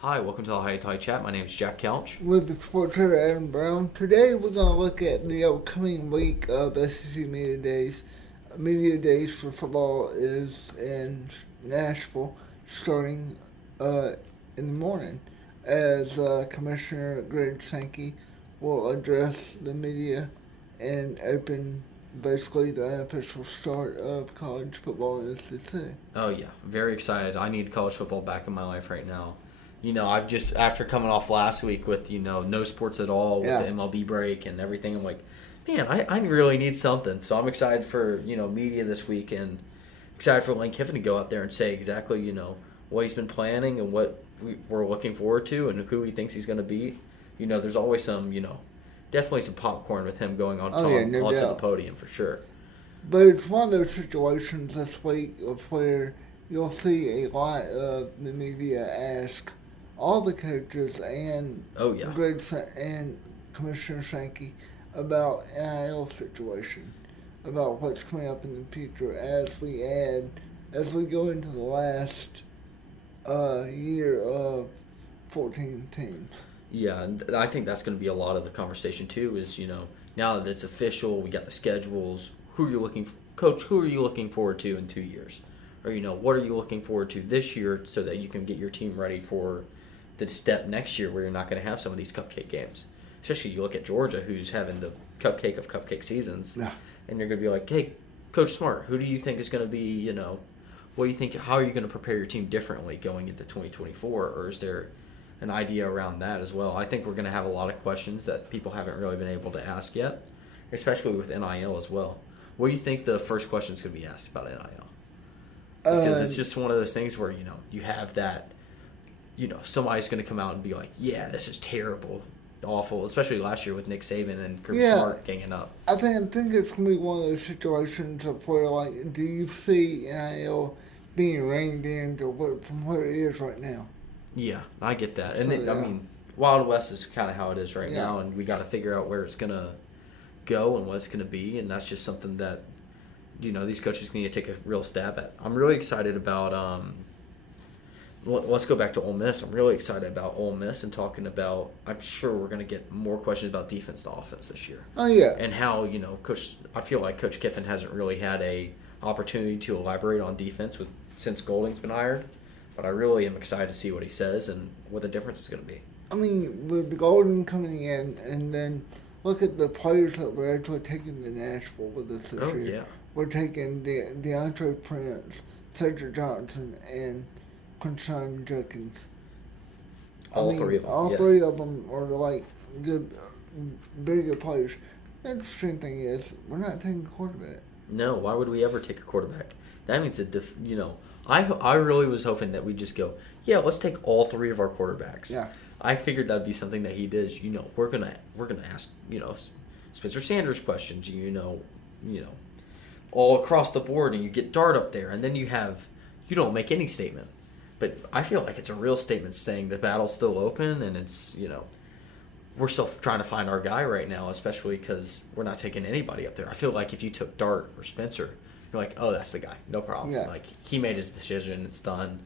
Hi, welcome to the Hotty Chat. My name is Jack Couch. With the sports writer Adam Brown. Today we're going to look at the upcoming week of SEC Media Days. Media Days for football is in Nashville, starting in the morning, as Commissioner Greg Sankey will address the media and open basically the unofficial start of college football in the SEC. Oh yeah, very excited. I need college football back in my life right now. I've just, after coming off last week with, no sports at all with the MLB break and everything, I'm like, man, I really need something. So I'm excited for, media this week and excited for Lane Kiffin to go out there and say exactly, what he's been planning and what we're looking forward to and who he thinks he's going to beat. There's always some, definitely some popcorn with him going onto the podium for sure. But it's one of those situations this week of where you'll see a lot of the media ask all the coaches and Greg and Commissioner Sankey about NIL situation, about what's coming up in the future as we go into the last year of 14 teams. Yeah, and I think that's going to be a lot of the conversation too. Is now that it's official, we got the schedules. Coach? Who are you looking forward to in 2 years? Or what are you looking forward to this year so that you can get your team ready for the step next year where you're not going to have some of these cupcake games. Especially you look at Georgia, who's having the cupcake of cupcake seasons, and you're going to be like, hey, Coach Smart, who do you think is going to be, what do you think, how are you going to prepare your team differently going into 2024, or is there an idea around that as well? I think we're going to have a lot of questions that people haven't really been able to ask yet, especially with NIL as well. What do you think the first question is going to be asked about NIL? Because it's just one of those things where, you have that, somebody's going to come out and be like, yeah, this is terrible, awful, especially last year with Nick Saban and Kirby Smart ganging up. I think it's going to be one of those situations of where, like, do you see NIL being reined in from where it is right now? Yeah, I get that. And I mean, Wild West is kind of how it is right now, and we got to figure out where it's going to go and what it's going to be, and that's just something that, these coaches need to take a real stab at. I'm really excited about let's go back to Ole Miss. I'm really excited about Ole Miss and talking about, I'm sure we're going to get more questions about defense to offense this year. Oh, yeah. And how, I feel like Coach Kiffin hasn't really had a opportunity to elaborate on defense since Golding's been hired. But I really am excited to see what he says and what the difference is going to be. I mean, with the Golding coming in, and then look at the players that we're actually taking to Nashville with us this year. Yeah. We're taking DeAndre Prince, Cedric Johnson, and Quinshon Judkins. Three of them. All three of them are like good, very good players. The interesting thing is we're not taking a quarterback. No, why would we ever take a quarterback? That means I really was hoping that we'd just go, yeah, let's take all three of our quarterbacks. Yeah. I figured that'd be something that he does. We're gonna ask Spencer Sanders questions. All across the board, and you get Dart up there, and then you don't make any statement. But I feel like it's a real statement saying the battle's still open, and it's, we're still trying to find our guy right now, especially because we're not taking anybody up there. I feel like if you took Dart or Spencer, you're like, oh, that's the guy, no problem. Yeah. Like, he made his decision, it's done.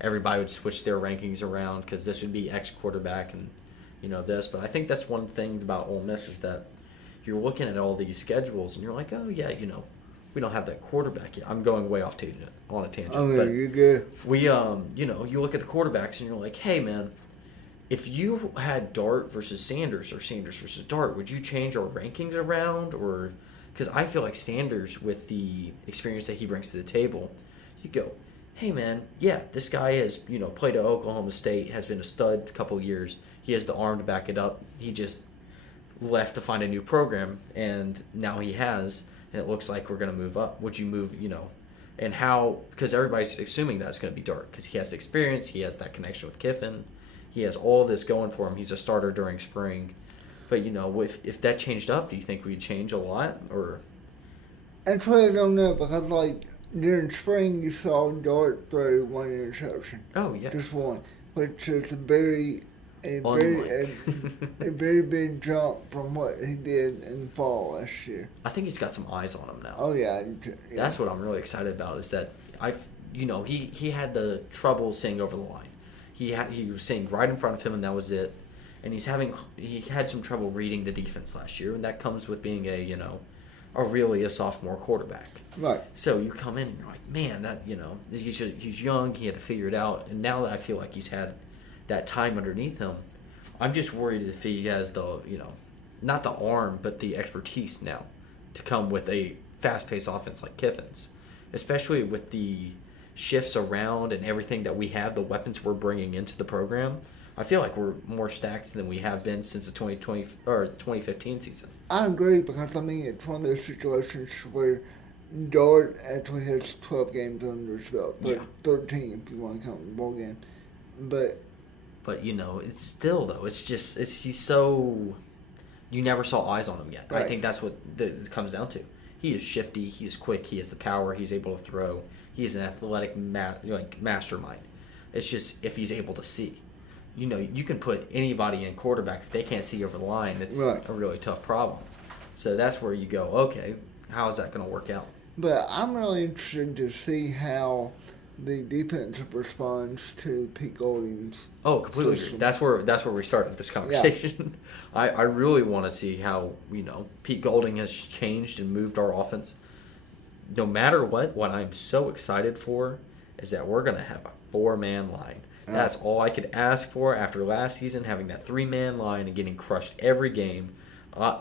Everybody would switch their rankings around because this would be X quarterback and, this. But I think that's one thing about Ole Miss is that you're looking at all these schedules, and you're like, oh, yeah, we don't have that quarterback yet. I'm going way on a tangent. Oh, yeah, you're good. We, you look at the quarterbacks and you're like, hey, man, if you had Dart versus Sanders or Sanders versus Dart, would you change our rankings around? Or because I feel like Sanders, with the experience that he brings to the table, you go, hey, man, yeah, this guy has, played at Oklahoma State, has been a stud a couple years. He has the arm to back it up. He just left to find a new program, and now he has. And it looks like we're going to move up. Would you move, and how, because everybody's assuming that's going to be Dart because he has the experience, he has that connection with Kiffin, he has all this going for him, he's a starter during spring. But, if that changed up, do you think we'd change a lot? Or Actually, I don't know, because, like, during spring you saw Dart throw one interception. Oh, yeah. Just one, which is a very big jump from what he did in the fall last year. I think he's got some eyes on him now. Oh, yeah. That's what I'm really excited about is that he had the trouble seeing over the line. he was sitting right in front of him, and that was it. And he had some trouble reading the defense last year, and that comes with being a sophomore quarterback. Right. So you come in and you're like, man, that he's young, he had to figure it out, and now that I feel like he's had that time underneath him, I'm just worried if he has the not the arm but the expertise now to come with a fast-paced offense like Kiffin's, especially with the shifts around and everything that we have, the weapons we're bringing into the program. I feel like we're more stacked than we have been since the 2020 or 2015 season. I agree, because it's one of those situations where Dart actually has 12 games under his belt, but 13 if you want to count the bowl game. But it's still though. He's so. You never saw eyes on him yet. Right. I think that's what it comes down to. He is shifty. He is quick. He has the power. He's able to throw. He is an athletic mastermind. It's just if he's able to see. You can put anybody in quarterback. If they can't see over the line, it's a really tough problem. So that's where you go, okay, how is that going to work out? But I'm really interested to see how the defense responds to Pete Golding's completely system. That's where we started this conversation. Yeah. I really want to see how, Pete Golding has changed and moved our offense. No matter what I'm so excited for is that we're going to have a 4-man line. That's all I could ask for after last season, having that 3-man line and getting crushed every game.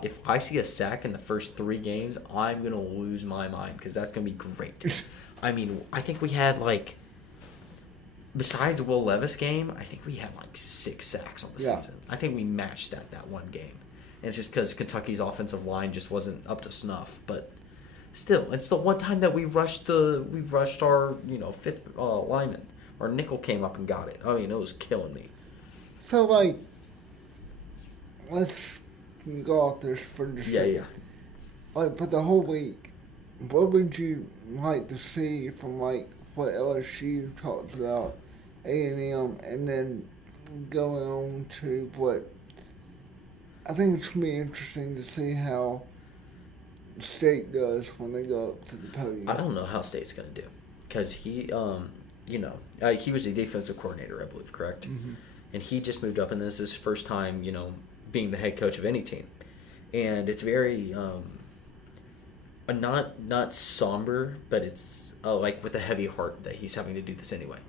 If I see a sack in the first 3 games, I'm going to lose my mind because that's going to be great. I mean, I think we had, besides Will Levis game, I think we had, 6 sacks on the season. I think we matched that one game. And it's just because Kentucky's offensive line just wasn't up to snuff. But still, it's the one time that we rushed our, 5th lineman. Our nickel came up and got it. I mean, it was killing me. So, let's go off this for just a second. Yeah. For the whole week, what would you like to see from, what LSU talks about A&M, and then going on to what I think it's going to be interesting to see how State does when they go up to the podium. I don't know how State's going to do because he was a defensive coordinator, I believe, correct? Mm-hmm. And he just moved up, and this is his first time, being the head coach of any team. And it's very, not somber, but it's with a heavy heart that he's having to do this anyway.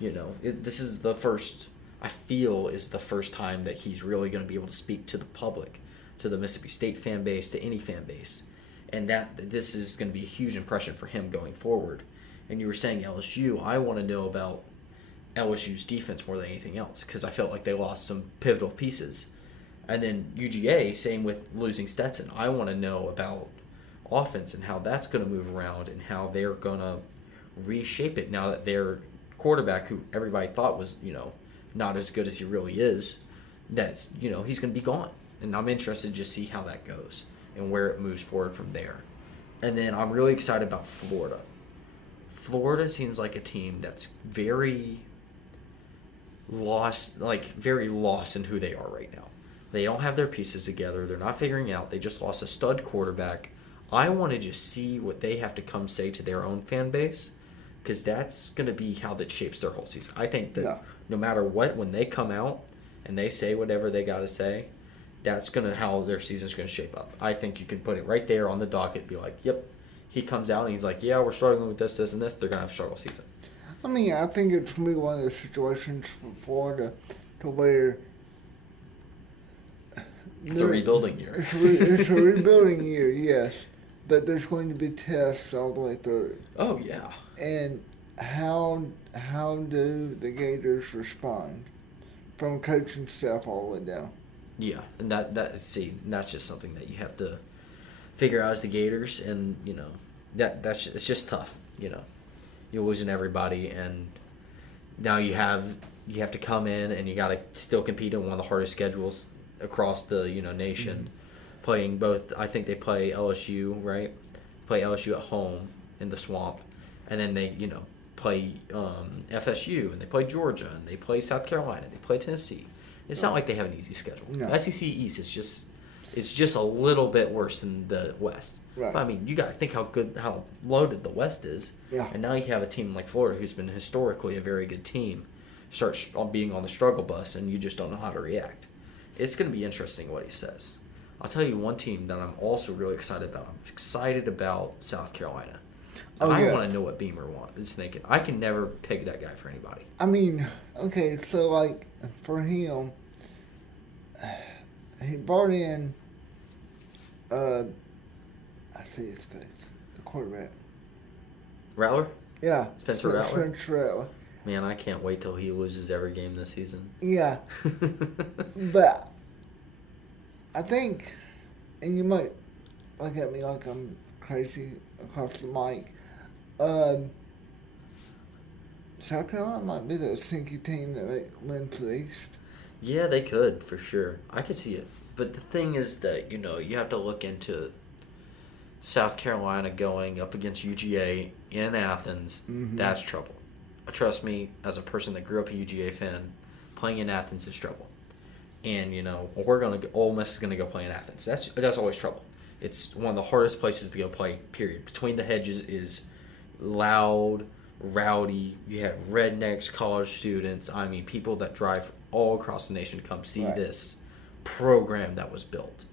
This is the first, I feel, is the first time that he's really going to be able to speak to the public, to the Mississippi State fan base, to any fan base. And that this is going to be a huge impression for him going forward. And you were saying LSU, I want to know about LSU's defense more than anything else because I felt like they lost some pivotal pieces. And then UGA, same with losing Stetson. I want to know about offense and how that's going to move around and how they're going to reshape it now that their quarterback, who everybody thought was, not as good as he really is, that's, he's going to be gone. And I'm interested to just see how that goes and where it moves forward from there. And then I'm really excited about Florida. Florida seems like a team that's very lost in who they are right now. They don't have their pieces together. They're not figuring out. They just lost a stud quarterback. I want to just see what they have to come say to their own fan base because that's going to be how that shapes their whole season. I think that no matter what, when they come out and they say whatever they got to say, that's going to how their season's going to shape up. I think you can put it right there on the docket, be like, yep. He comes out and he's like, yeah, we're struggling with this, and this. They're going to have a struggle season. I mean, I think it's going to be one of those situations for Florida to where it's a rebuilding year. It's a rebuilding year, yes. But there's going to be tests all the way through. Oh, yeah. And how do the Gators respond from coaching staff all the way down? Yeah, and that's just something that you have to figure out as the Gators, and it's just tough. You're losing everybody, and now you have to come in and you got to still compete in one of the hardest schedules across the nation. Mm-hmm. Playing both, I think they play LSU, right? Play LSU at home in the Swamp, and then they play FSU, and they play Georgia, and they play South Carolina, they play Tennessee. It's not like they have an easy schedule. No. SEC East is just a little bit worse than the West. Right. But, I mean, you got to think how loaded the West is. Yeah. And now you have a team like Florida, who's been historically a very good team, start being on the struggle bus, and you just don't know how to react. It's going to be interesting what he says. I'll tell you one team that I'm also really excited about. I'm excited about South Carolina. I want to know what Beamer is thinking. I can never pick that guy for anybody. I mean, okay, so, like, for him, he brought in, I see his face, the quarterback. Rattler? Yeah. Spencer Rattler? Spencer Rattler. Man, I can't wait till he loses every game this season. Yeah. But I think, and you might look at me like I'm crazy across the mic, South Carolina might be that stinky team that wins the East. Yeah, they could, for sure. I could see it. But the thing is that, you have to look into South Carolina going up against UGA in Athens. Mm-hmm. That's trouble. Trust me, as a person that grew up a UGA fan, playing in Athens is trouble. And, Ole Miss is going to go play in Athens. That's always trouble. It's one of the hardest places to go play, period. Between the Hedges is loud, rowdy. You have rednecks, college students. I mean, people that drive all across the nation to come see this program that was built.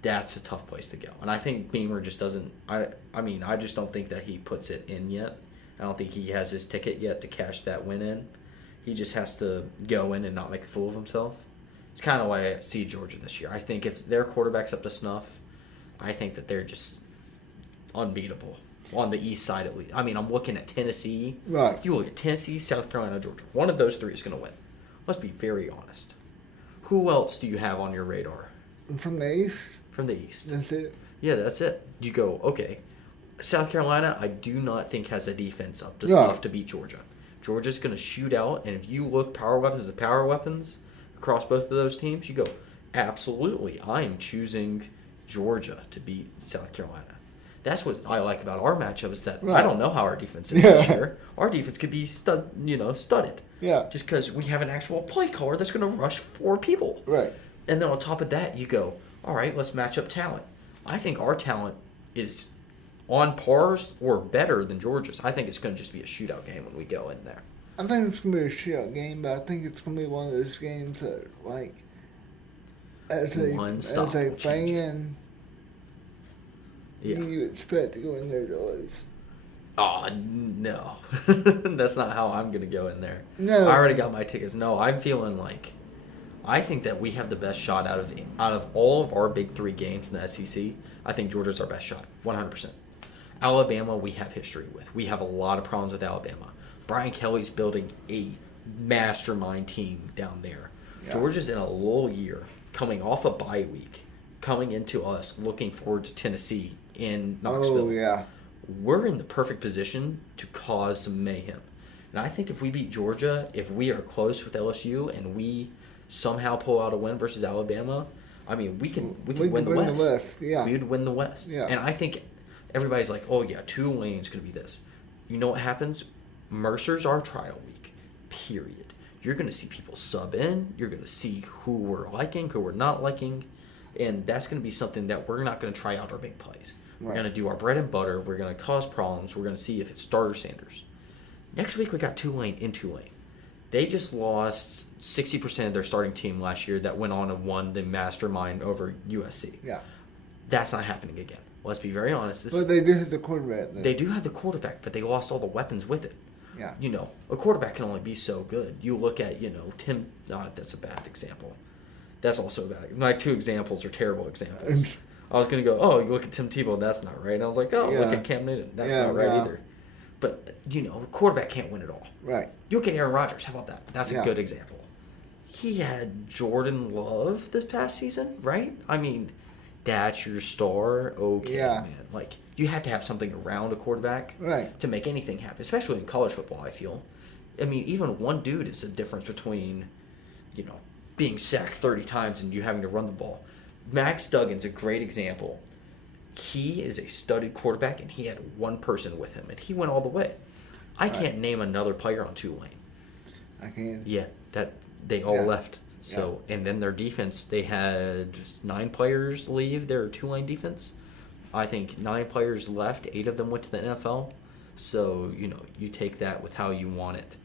That's a tough place to go. And I think Beamer just doesn't – I just don't think that he puts it in yet. I don't think he has his ticket yet to cash that win in. He just has to go in and not make a fool of himself. It's kind of why I see Georgia this year. I think if their quarterback's up to snuff, I think that they're just unbeatable on the east side at least. I mean, I'm looking at Tennessee. Right. You look at Tennessee, South Carolina, Georgia. One of those three is going to win. Let's be very honest. Who else do you have on your radar? From the East? From the East. That's it? Yeah, that's it. You go, okay. South Carolina, I do not think has a defense up to snuff to beat Georgia. Georgia's going to shoot out, and if you look power weapons to power weapons across both of those teams, you go, absolutely, I am choosing Georgia to beat South Carolina. That's what I like about our matchup is that I don't know how our defense is this year. Our defense could be studded. Yeah. Just because we have an actual play caller that's going to rush 4 people. Right. And then on top of that, you go, all right, let's match up talent. I think our talent is on pars or better than Georgia's. I think it's going to just be a shootout game when we go in there. I think it's going to be a shootout game, but I think it's going to be one of those games that, like, as a fan, you expect to go in there to lose. Oh, no. That's not how I'm going to go in there. No. I already got my tickets. No, I'm feeling like I think that we have the best shot out of all of our big 3 games in the SEC. I think Georgia's our best shot, 100%. Alabama, we have history with. We have a lot of problems with Alabama. Brian Kelly's building a mastermind team down there. Yeah. Georgia's in a lull year, coming off a bye week, coming into us, looking forward to Tennessee in Knoxville. Oh, yeah. We're in the perfect position to cause some mayhem. And I think if we beat Georgia, if we are close with LSU, and we somehow pull out a win versus Alabama, I mean, we can win the West. Yeah. We would win the West. Yeah. And I think everybody's like, oh, yeah, Tulane's going to be this. You know what happens? Mercer's our trial week, period. You're going to see people sub in. You're going to see who we're liking, who we're not liking. And that's going to be something that we're not going to try out our big plays. We're going to do our bread and butter. We're going to cause problems. We're going to see if it's starter Sanders. Next week, we got Tulane in Tulane. They just lost 60% of their starting team last year that went on and won the mastermind over USC. Yeah. That's not happening again. Let's be very honest. But they do have the quarterback. They do have the quarterback, but they lost all the weapons with it. Yeah. A quarterback can only be so good. You look at, Tim. That's a bad example. That's also bad. My 2 examples are terrible examples. I was going to go, oh, you look at Tim Tebow, that's not right. And I was like, oh, look at Cam Newton. That's not right either. But, a quarterback can't win it all. Right. You look at Aaron Rodgers. How about that? That's a good example. He had Jordan Love this past season, right? I mean, that's your star. Okay, man. Like, you have to have something around a quarterback to make anything happen, especially in college football, I feel. I mean, even one dude is the difference between, being sacked 30 times and you having to run the ball. Max Duggan's a great example. He is a studied quarterback, and he had one person with him, and he went all the way. I can't name another player on Tulane. I can. Yeah, that they all left. So, and then their defense, they had just 9 players leave their Tulane defense. I think 9 players left. 8 of them went to the NFL. So, you take that with how you want it.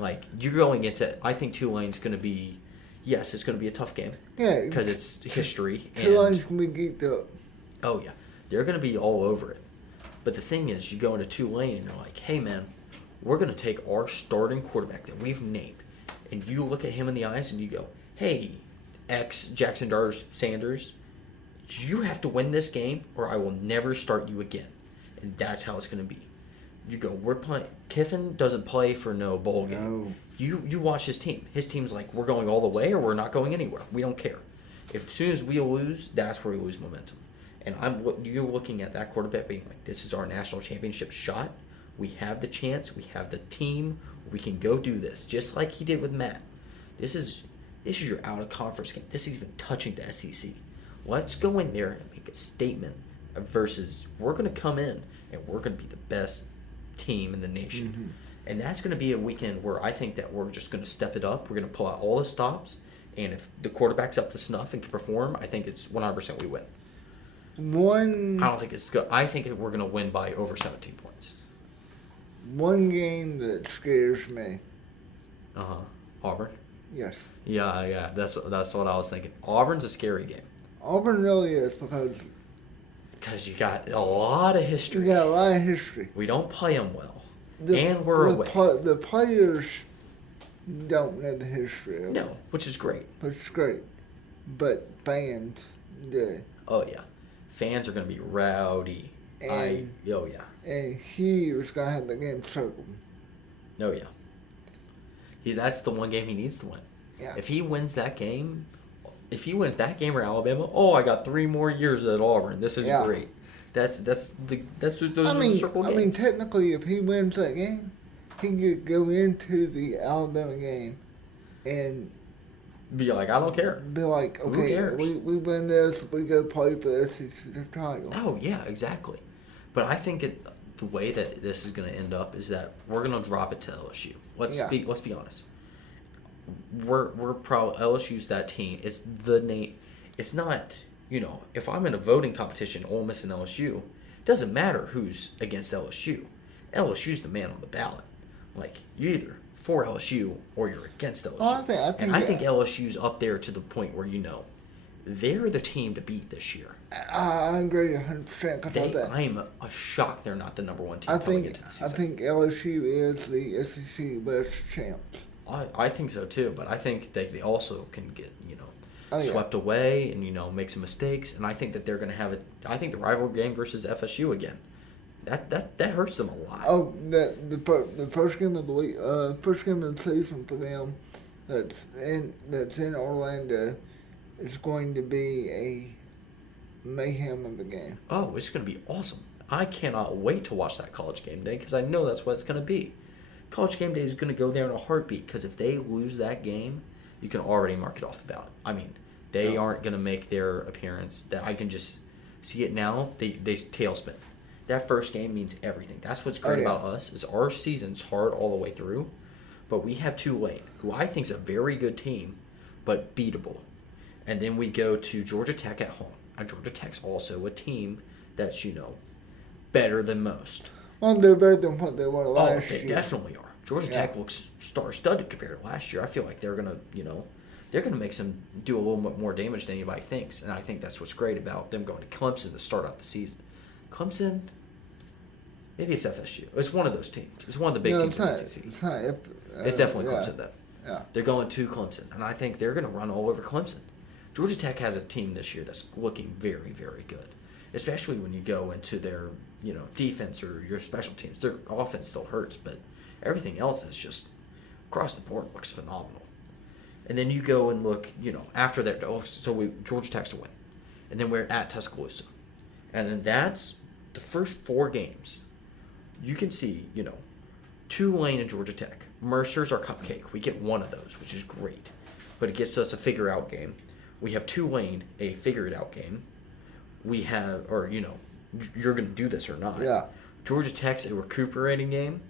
Like, you're going into, I think Tulane's going to be, yes, it's going to be a tough game. Yeah. Because it's history. Tulane's going to be geeked up. Oh, yeah. They're going to be all over it. But the thing is, you go into Tulane and you're like, hey, man, we're going to take our starting quarterback that we've named. And you look at him in the eyes and you go, hey, Jackson Dart Sanders, you have to win this game or I will never start you again. And that's how it's going to be. You go, we're playing. Kiffin doesn't play for no bowl game. No. You watch his team. His team's like, we're going all the way or we're not going anywhere. We don't care. As soon as we lose, that's where we lose momentum. And you're looking at that quarterback being like, this is our national championship shot. We have the chance. We have the team. We can go do this, just like he did with Matt. This is your out-of-conference game. This is even touching the SEC. Let's go in there and make a statement versus we're going to come in and we're going to be the best team in the nation. Mm-hmm. And that's going to be a weekend where I think that we're just going to step it up. We're going to pull out all the stops. And if the quarterback's up to snuff and can perform, I think it's 100% we win. I don't think it's good. I think we're going to win by over 17 points. One game that scares me. Auburn? Yes. Yeah. That's what I was thinking. Auburn's a scary game. Auburn really is because you got a lot of history. You got a lot of history. We don't play them well. And we're away. The players don't know the history of it. Which is great. But fans do. Oh, yeah. Fans are going to be rowdy. And he was going to have the game circled. Oh, yeah. That's the one game he needs to win. Yeah. If he wins that game or Alabama, I got 3 more years at Auburn. This is great. That's those circle games. I mean, technically, if he wins that game, he could go into the Alabama game and be like, I don't care. Be like, okay, we win this, we go play for the SEC title. Oh, yeah, exactly. But I think the way that this is going to end up is that we're going to drop it to LSU. Let's be honest. We're probably LSU's that team. It's the name. It's not, if I'm in a voting competition, Ole Miss and LSU, it doesn't matter who's against LSU. LSU's the man on the ballot. Like, you're either for LSU or you're against LSU. I think LSU's up there to the point where they're the team to beat this year. I agree 100%. I am shocked they're not the number one team coming into the season. I think LSU is the SEC West champs. I think so too, but I think they also can get swept away and make some mistakes, and I think that they're going to have I think the rivalry game versus FSU again. That hurts them a lot. Oh, the first game of the week, first game of the season for them, that's in Orlando, is going to be a mayhem of a game. Oh, it's going to be awesome! I cannot wait to watch that College Game Day because I know that's what it's going to be. College Game Day is going to go there in a heartbeat because if they lose that game, you can already mark it off the ballot. I mean, they aren't going to make their appearance. That I can just see it now. They tailspin. That first game means everything. That's what's great about us is our season's hard all the way through, but we have Tulane, who I think is a very good team, but beatable. And then we go to Georgia Tech at home. And Georgia Tech's also a team that's, better than most. Well, they're better than what they were last year. They definitely are. Georgia Tech looks star-studded compared to last year. I feel like they're gonna, they're gonna do a little bit more damage than anybody thinks, and I think that's what's great about them going to Clemson to start out the season. Clemson, maybe it's FSU. It's one of those teams. It's one of the big teams in the SEC. It's definitely Clemson though. Yeah. They're going to Clemson, and I think they're gonna run all over Clemson. Georgia Tech has a team this year that's looking very, very good, especially when you go into their defense or your special teams. Their offense still hurts, but everything else is just across the board looks phenomenal. And then you go and look, after that, Georgia Tech's a win. And then we're at Tuscaloosa. And then that's the first 4 games. You can see, Tulane and Georgia Tech. Mercer's our cupcake. We get one of those, which is great. But it gets us a figure-out game. We have Tulane, a figure-it-out game. We have, you're going to do this or not. Yeah. Georgia Tech's a recuperating game.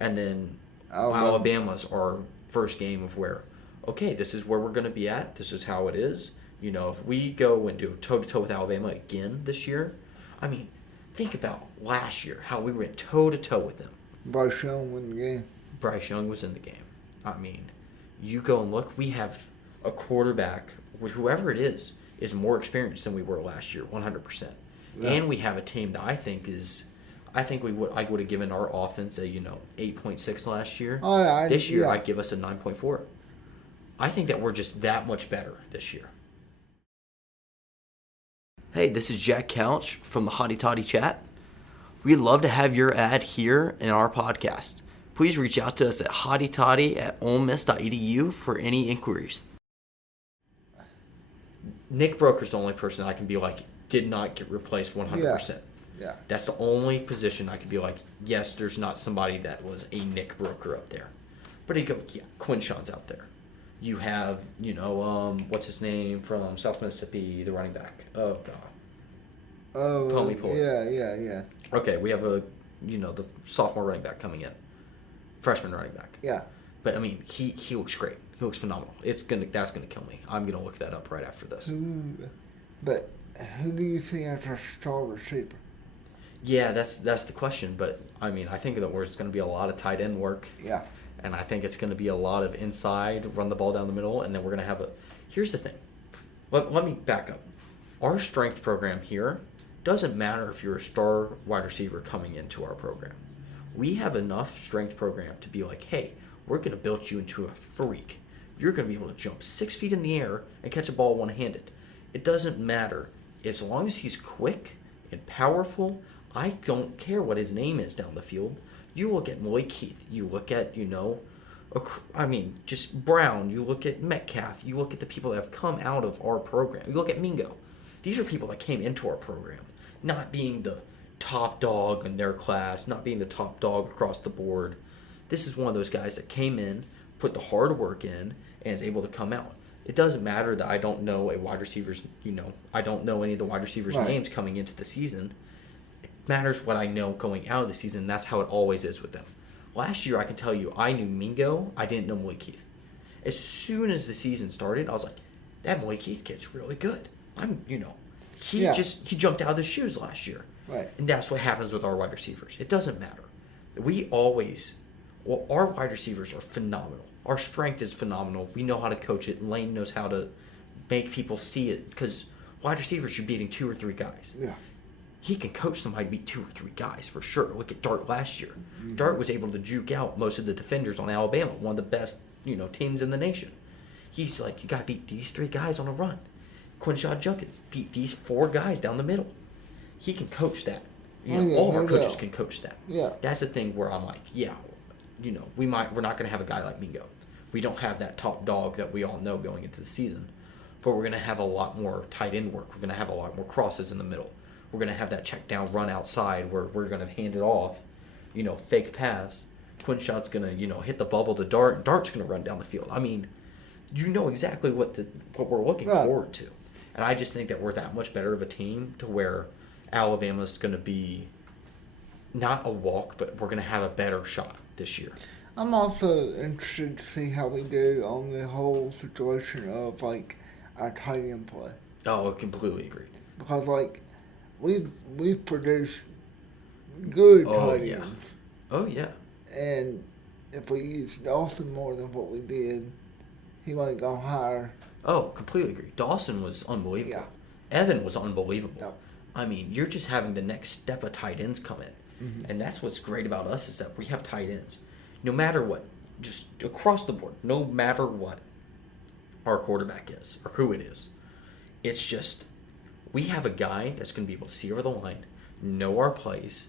And then Alabama's our first game of where, okay, this is where we're going to be at. This is how it is. If we go and do toe-to-toe with Alabama again this year, I mean, think about last year, how we went toe-to-toe with them. Bryce Young won the game. Bryce Young was in the game. I mean, you go and look, we have a quarterback, whoever it is more experienced than we were last year, 100%. Yeah. And we have a team that I think I would have given our offense a 8.6 last year. This year I'd give us a 9.4. I think that we're just that much better this year. Hey, this is Jack Couch from the Hotty Toddy chat. We'd love to have your ad here in our podcast. Please reach out to us at hottytoddy@olemiss.edu for any inquiries. Nick Broker's the only person I can be like, did not get replaced 100%. Yeah. That's the only position I could be like, yes, there's not somebody that was a Nick Broker up there. But you go, Quinshon's out there. You have, what's his name from South Mississippi, the running back. Oh, God. Oh, yeah. Okay, we have the sophomore running back coming in. Freshman running back. Yeah. But, I mean, he looks great. He looks phenomenal. That's going to kill me. I'm going to look that up right after this. But who do you see as our star receiver? Yeah, that's the question. But, I mean, I think that there's going to be a lot of tight end work. Yeah. And I think it's going to be a lot of inside, run the ball down the middle, and then we're going to have Here's the thing. Let me back up. Our strength program here doesn't matter if you're a star wide receiver coming into our program. We have enough strength program to be like, hey, we're going to build you into a freak. You're going to be able to jump 6 feet in the air and catch a ball one-handed. It doesn't matter. As long as he's quick and powerful, I don't care what his name is down the field. You look at Malik Keith. You look at, just Brown. You look at Metcalf. You look at the people that have come out of our program. You look at Mingo. These are people that came into our program, not being the top dog in their class, not being the top dog across the board. This is one of those guys that came in, put the hard work in, and is able to come out. It doesn't matter that I don't know I don't know any of the wide receivers' names coming into the season. Matters what I know going out of the season. That's how it always is with them. Last year, I can tell you, I knew Mingo. I didn't know Malik Keith. As soon as the season started, I was like, that Malik Keith kid's really good. He jumped out of the shoes last year. Right. And that's what happens with our wide receivers. It doesn't matter. Our wide receivers are phenomenal. Our strength is phenomenal. We know how to coach it. Lane knows how to make people see it because wide receivers, you're beating 2 or 3 guys. Yeah. He can coach somebody to beat 2 or 3 guys for sure. Look at Dart last year. Mm-hmm. Dart was able to juke out most of the defenders on Alabama, one of the best, teams in the nation. He's like, you got to beat these 3 guys on a run. Quinshon Judkins beat these 4 guys down the middle. He can coach that. All of our coaches can coach that. Yeah. That's the thing where I'm like, we're not going to have a guy like Mingo. We don't have that top dog that we all know going into the season. But we're going to have a lot more tight end work. We're going to have a lot more crosses in the middle. We're going to have that check down run outside where we're going to hand it off, fake pass. Quinshot's going to, hit the bubble to Dart, and Dart's going to run down the field. I mean, exactly what we're looking forward to. And I just think that we're that much better of a team to where Alabama's going to be not a walk, but we're going to have a better shot this year. I'm also interested to see how we do on the whole situation of, our tight end play. Oh, I completely agree. Because, we've produced good tight ends. Oh, yeah. And if we use Dawson more than what we did, he might go higher. Oh, completely agree. Dawson was unbelievable. Yeah. Evan was unbelievable. Yeah. I mean, you're just having the next step of tight ends come in. Mm-hmm. And that's what's great about us is that we have tight ends. No matter what, just across the board, no matter what our quarterback is or who it is, it's just we have a guy that's going to be able to see over the line, know our plays,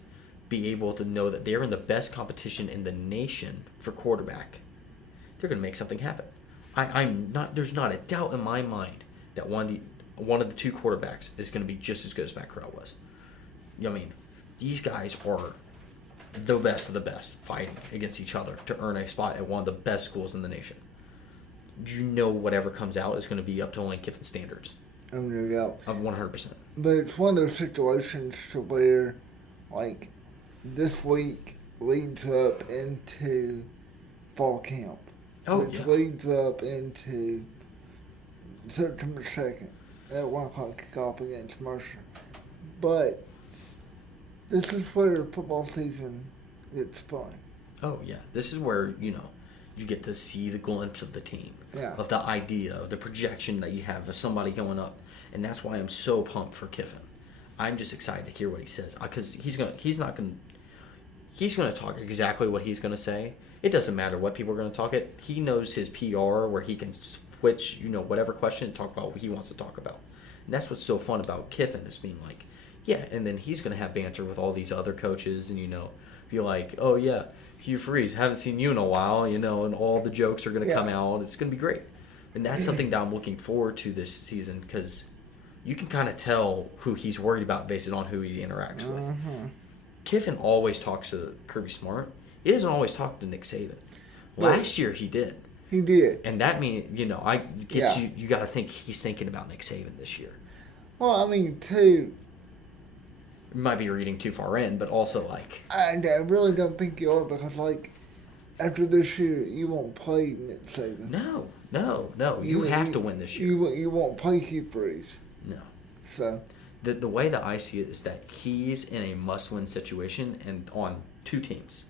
be able to know that they're in the best competition in the nation for quarterback. They're going to make something happen. There's not a doubt in my mind that one of the 2 quarterbacks is going to be just as good as Matt Corral was. These guys are the best of the best fighting against each other to earn a spot at one of the best schools in the nation. Whatever comes out is going to be up to Lane Kiffin standards. I'm going to go. Of 100%. But it's one of those situations to where, this week leads up into fall camp. Which leads up into September 2nd at 1 o'clock kickoff against Mercer. But this is where football season gets fun. Oh, yeah. This is where, you get to see the glimpse of the team, of the idea, of the projection that you have of somebody going up. And that's why I'm so pumped for Kiffin. I'm just excited to hear what he says, because he's gonna talk exactly what he's gonna say. It doesn't matter what people are gonna talk it. He knows his PR where he can switch, whatever question and talk about what he wants to talk about. And that's what's so fun about Kiffin, is being like, yeah, and then he's gonna have banter with all these other coaches, and be like, oh yeah, Hugh Freeze, haven't seen you in a while, and all the jokes are gonna come out. It's gonna be great, and that's something that I'm looking forward to this season, because you can kind of tell who he's worried about based on who he interacts with. Kiffin always talks to Kirby Smart. He doesn't always talk to Nick Saban. Last year he did. He did. And that means, you got to think he's thinking about Nick Saban this year. Well, I mean, too. You might be reading too far in, but also, I really don't think you are, because, after this year, you won't play Nick Saban. No. You have to win this year. You won't play Hugh Freeze. No. So. The way that I see it is that he's in a must-win situation, and on two teams,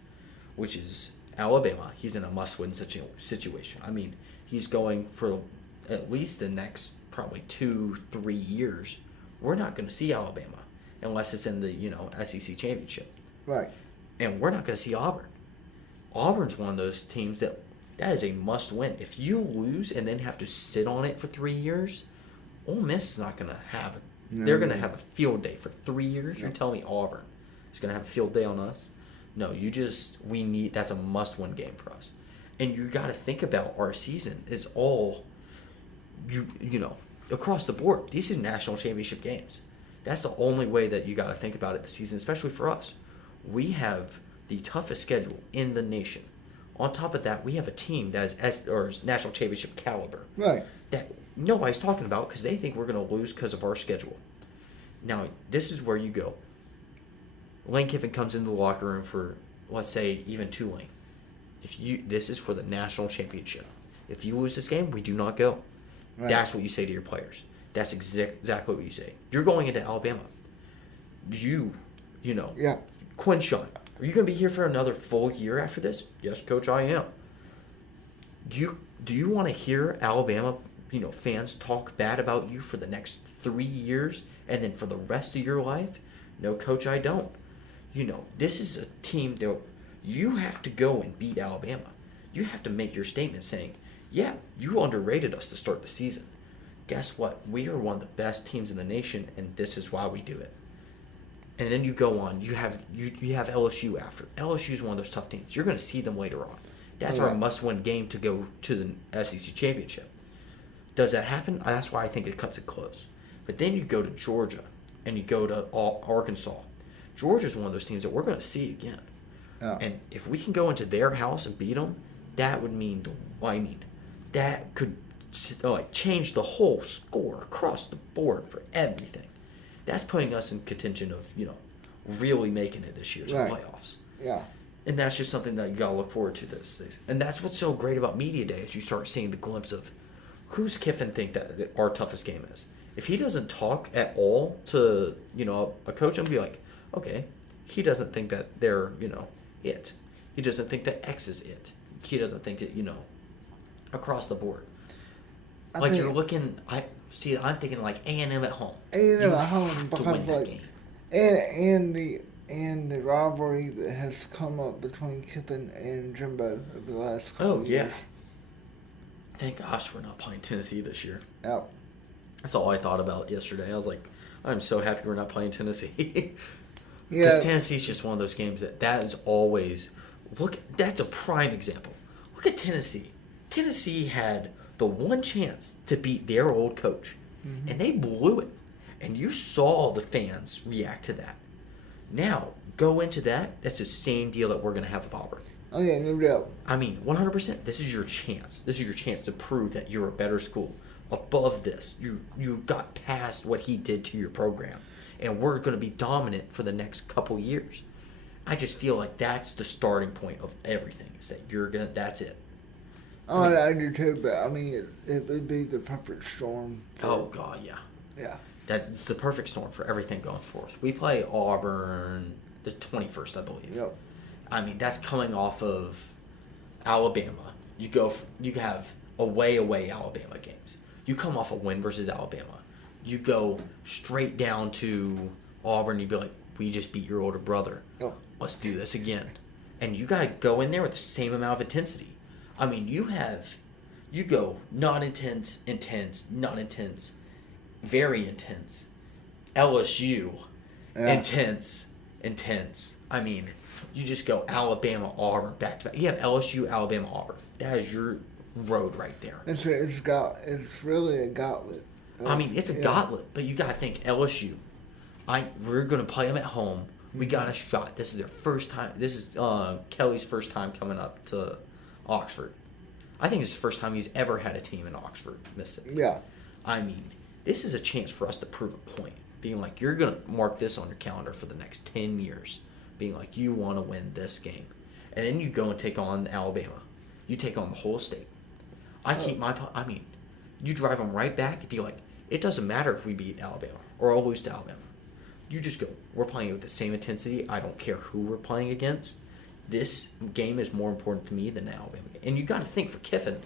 which is Alabama. He's in a must-win situation. I mean, he's going for at least the next probably 2-3 years. We're not going to see Alabama unless it's in the SEC championship. Right. And we're not going to see Auburn. Auburn's one of those teams that is a must-win. If you lose and then have to sit on it for 3 years, Ole Miss is not going to have it. No. They're going to have a field day for 3 years. You're telling me Auburn is going to have a field day on us? No, that's a must-win game for us. And you got to think about our season is all, across the board. These are national championship games. That's the only way that you got to think about it this season, especially for us. We have the toughest schedule in the nation. On top of that, we have a team that is national championship caliber. Right. That nobody's talking about because they think we're going to lose because of our schedule. Now, this is where you go. Lane Kiffin comes into the locker room for, let's say, even Tulane. This is for the national championship. If you lose this game, we do not go. Right. That's what you say to your players. That's exactly what you say. You're going into Alabama. Quinshawn, are you going to be here for another full year after this? Yes, Coach, I am. Do you want to hear Alabama, fans talk bad about you for the next 3 years and then for the rest of your life? No, Coach, I don't. This is a team that you have to go and beat Alabama. You have to make your statement saying, yeah, you underrated us to start the season. Guess what? We are one of the best teams in the nation, and this is why we do it. And then you go on. You have LSU after. LSU is one of those tough teams. You're going to see them later on. That's our must-win game to go to the SEC championship. Does that happen? That's why I think it cuts it close. But then you go to Georgia, and you go to Arkansas. Georgia's one of those teams that we're going to see again. Yeah. And if we can go into their house and beat them, that would mean that could change the whole score across the board for everything. That's putting us in contention of really making it this year to the playoffs. Yeah. And that's just something that you got to look forward to this season. And that's what's so great about Media Day is you start seeing the glimpse of who's Kiffin think that our toughest game is. If he doesn't talk at all to a coach, I'm gonna be like, okay, he doesn't think that they're it. He doesn't think that X is it. He doesn't think that across the board. I'm thinking like A&M at home. A&M at home because and the rivalry that has come up between Kiffin and Jimbo over the last couple of years. Thank gosh we're not playing Tennessee this year. Yep. That's all I thought about yesterday. I was like, I'm so happy we're not playing Tennessee. Yeah. Because Tennessee's just one of those games that is always that's a prime example. Look at Tennessee. Tennessee had the one chance to beat their old coach, and they blew it. And you saw the fans react to that. Now, go into that. That's the same deal that we're going to have with Auburn. Oh, yeah, no doubt. I mean, 100%. This is your chance. This is your chance to prove that you're a better school. Above this, you got past what he did to your program. And we're going to be dominant for the next couple years. I just feel like that's the starting point of everything. Is that that's it. Oh, I do too, but I mean, it would be the perfect storm. Oh, God, yeah. Yeah. It's the perfect storm for everything going forth. We play Auburn the 21st, I believe. Yep. I mean, that's coming off of Alabama. You have away Alabama games. You come off a win versus Alabama. You go straight down to Auburn. You'd be like, we just beat your older brother. Oh. Let's do this again. And you got to go in there with the same amount of intensity. I mean, you go not intense, not intense, very intense. LSU, intense. I mean, you just go Alabama, Auburn, back to back. You have LSU, Alabama, Auburn. That is your road right there. It's really a gauntlet. I mean, it's a gauntlet, but you got to think LSU. We're going to play them at home. We got a shot. This is their first time. This is Kelly's first time coming up to Oxford. I think it's the first time he's ever had a team in Oxford, Mississippi. Yeah. I mean, this is a chance for us to prove a point. Being like, you're going to mark this on your calendar for the next 10 years. Being like, you want to win this game. And then you go and take on Alabama. You take on the whole state. You drive them right back and be like, it doesn't matter if we beat Alabama or lose to Alabama. You just go, we're playing with the same intensity. I don't care who we're playing against. This game is more important to me than the Alabama game. And you got to think for Kiffin,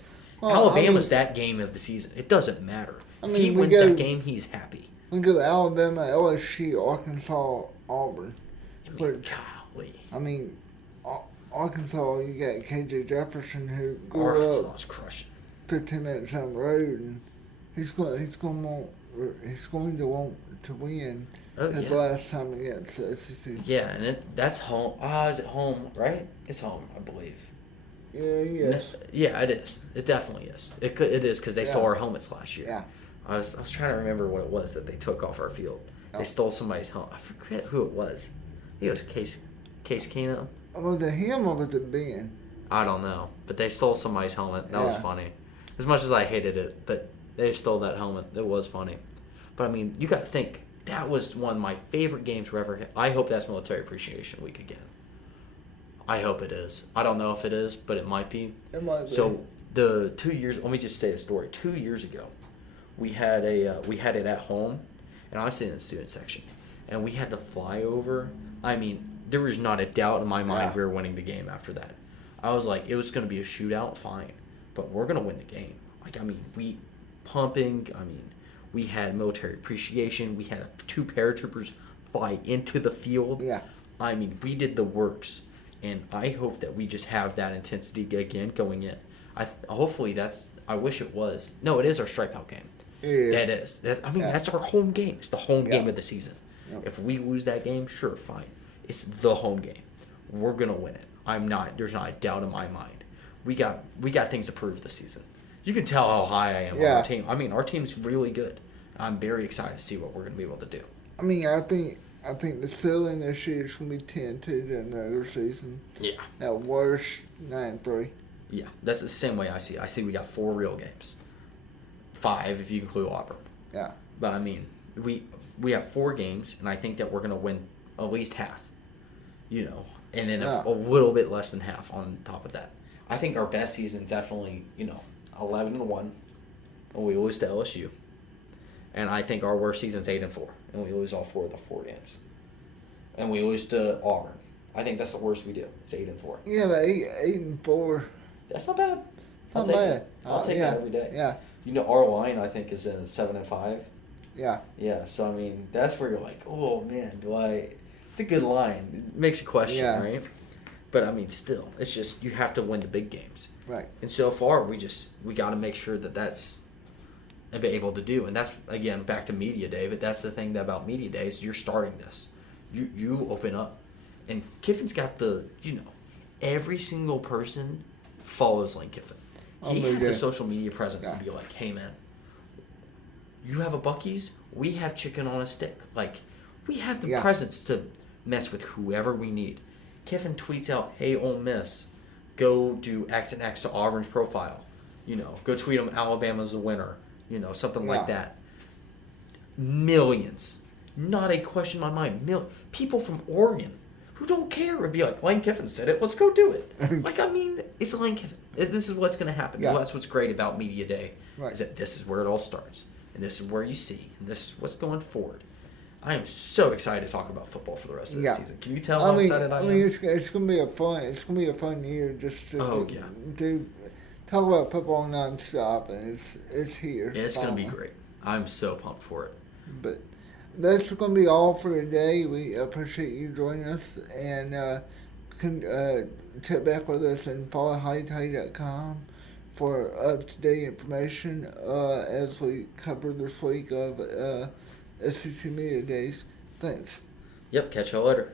Alabama's that game of the season. It doesn't matter. If he wins that game, he's happy. We go Alabama, LSU, Arkansas, Auburn. Golly. Arkansas, you got KJ Jefferson who grew Arkansas's up crushing. 15 minutes down the road, and he's going to want to win his last time against the SEC. Yeah, and that's home. Is it home, right? It's home, I believe. Yeah, yes. Yeah, it is. It definitely is. It is because they stole our helmets last year. Yeah. I was trying to remember what it was that they took off our field. They stole somebody's helmet. I forget who it was. I think it was Case Keenum. Was it him or was it Ben? I don't know. But they stole somebody's helmet. That was funny. As much as I hated it, but they stole that helmet. It was funny. But, I mean, you got to think, that was one of my favorite games ever. I hope that's Military Appreciation Week again. I hope it is. I don't know if it is, but it might be. It might be. So, the 2 years, let me just say a story. 2 years ago, we had it at home, and I was sitting in the student section, and we had to fly over. I mean, there was not a doubt in my mind we were winning the game after that. I was like, it was going to be a shootout, fine, but we're going to win the game. We had military appreciation. We had 2 paratroopers fly into the field. Yeah. I mean, we did the works, and I hope that we just have that intensity again going in. I wish it was. No, it is our stripe out game. That is. That's our home game. It's the home game of the season. Yeah. If we lose that game, sure, fine. It's the home game. We're gonna win it. There's not a doubt in my mind. We got things to prove this season. You can tell how high I am on our team. I mean, our team's really good. I'm very excited to see what we're gonna be able to do. I mean, I think the ceiling this year is gonna be 10-2 during the regular season. Yeah. At worst, 9-3. Yeah, that's the same way I see it. I see we got 4 real games. 5 if you include Auburn. Yeah. But I mean, we have 4 games, and I think that we're gonna win at least half. And then a little bit less than half on top of that. I think our best season's definitely 11-1, and we lose to LSU. And I think our worst season's 8-4, and we lose all 4 of the 4 games. And we lose to Auburn. I think that's the worst we do. It's 8-4. Yeah, but 8-4. That's not bad. Not bad. I'll take it every day. Yeah. Our line I think is in 7-5. Yeah. Yeah. So I mean, that's where you're like, oh man, It's a good line. It makes you question, right? But I mean, still, it's just you have to win the big games. Right. And so far, we got to make sure that that's able to do. And that's again back to media day. But that's the thing about media days. You're starting this. You open up, and Kiffin's got every single person follows Lane Kiffin. He has a social media presence to be like, hey man, you have a Buc-ee's, we have chicken on a stick. Like, we have the presence to mess with whoever we need. Kiffin tweets out, hey Ole Miss, go do X and X to Auburn's profile. Go tweet them Alabama's the winner. Something like that. Millions. Not a question in my mind. People from Oregon who don't care would be like, Lane Kiffin said it, let's go do it. It's Lane Kiffin. This is what's going to happen. Yeah. That's what's great about Media Day, is that this is where it all starts. And this is where you see. And this is what's going forward. I am so excited to talk about football for the rest of the season. Can you tell how excited I am? It's going to be a fun year just to talk about football nonstop, and it's here. It's going to be great. I'm so pumped for it. But that's going to be all for today. We appreciate you joining us, and check back with us and follow HottyToddy.com for up-to-date information as we cover this week of HTC Media Days. Thanks. Yep, catch y'all later.